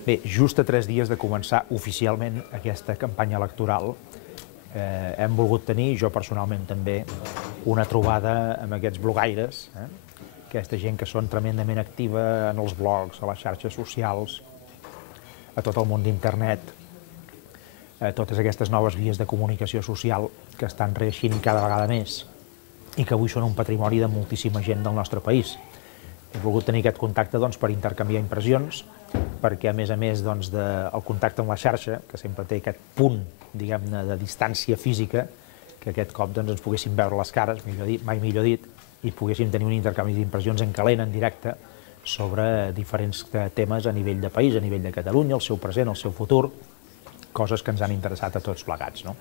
Bé, just a 3 dies de començar oficialment aquesta campanya electoral, hem volgut tenir, jo personalment també, una trobada amb aquests blogaires, aquesta gent que són tremendament activa en els blogs, a les xarxes socials, a tot el món d'internet, a totes aquestes noves vies de comunicació social que estan reeixint cada vegada més i que avui són un patrimoni de moltíssima gent del nostre país. He volgut tenir aquest contacte per intercanviar impressions, perquè a més del contacte amb la xarxa, que sempre té aquest punt, diguem-ne, de distància física, que aquest cop ens poguéssim veure les cares, mai millor dit, i poguéssim tenir un intercanvi d'impressions en calent, en directe, sobre diferents temes a nivell de país, a nivell de Catalunya, el seu present, el seu futur, coses que ens han interessat a tots plegats, no?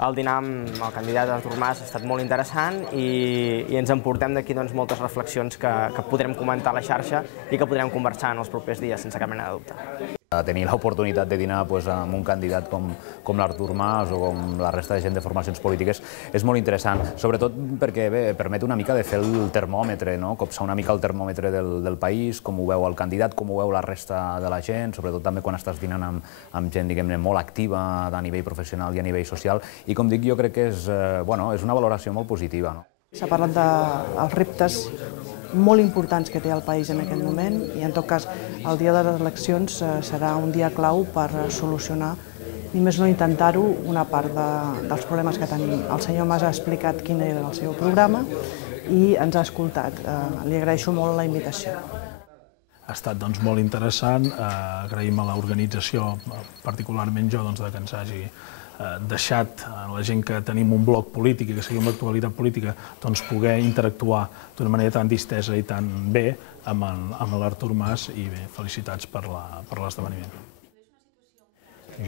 El dinar amb el candidat Artur Mas ha estat molt interessant i ens emportem d'aquí moltes reflexions que podrem comentar a la xarxa i que podrem conversar en els propers dies, sense cap mena de dubte. Tenir l'oportunitat de dinar amb un candidat com l'Artur Mas o com la resta de gent de formacions polítiques és molt interessant, sobretot perquè permet una mica de fer el termòmetre, copsar una mica el termòmetre del país, com ho veu el candidat, com ho veu la resta de la gent, sobretot també quan estàs dinant amb gent, diguem-ne, molt activa a nivell professional i a nivell social, i com dic, jo crec que és una valoració molt positiva. S'ha parlat dels reptes molt importants que té el país en aquest moment i, en tot cas, el dia de les eleccions serà un dia clau per solucionar, ni més no intentar-ho, una part dels problemes que tenim. El senyor Mas ha explicat quin era el seu programa i ens ha escoltat. Li agraeixo molt la invitació. Ha estat molt interessant, agraïm a l'organització, particularment jo, que ens hagi deixat a la gent que tenim un blog polític i que seguim l'actualitat política poder interactuar d'una manera tan distesa i tan bé amb l'Artur Mas, i bé, felicitats per l'esdeveniment.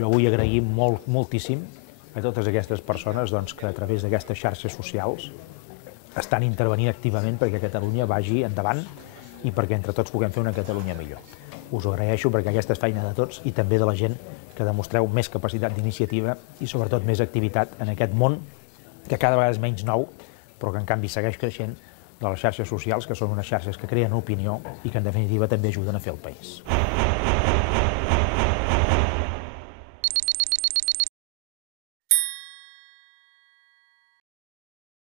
Jo vull agrair moltíssim a totes aquestes persones que a través d'aquestes xarxes socials estan intervenint activament perquè Catalunya vagi endavant i perquè entre tots puguem fer una Catalunya millor. Us ho agraeixo perquè aquesta és feina de tots i també de la gent que demostreu més capacitat d'iniciativa i sobretot més activitat en aquest món que cada vegada és menys nou, però que en canvi segueix creixent, de les xarxes socials, que són unes xarxes que creen opinió i que en definitiva també ajuden a fer el país.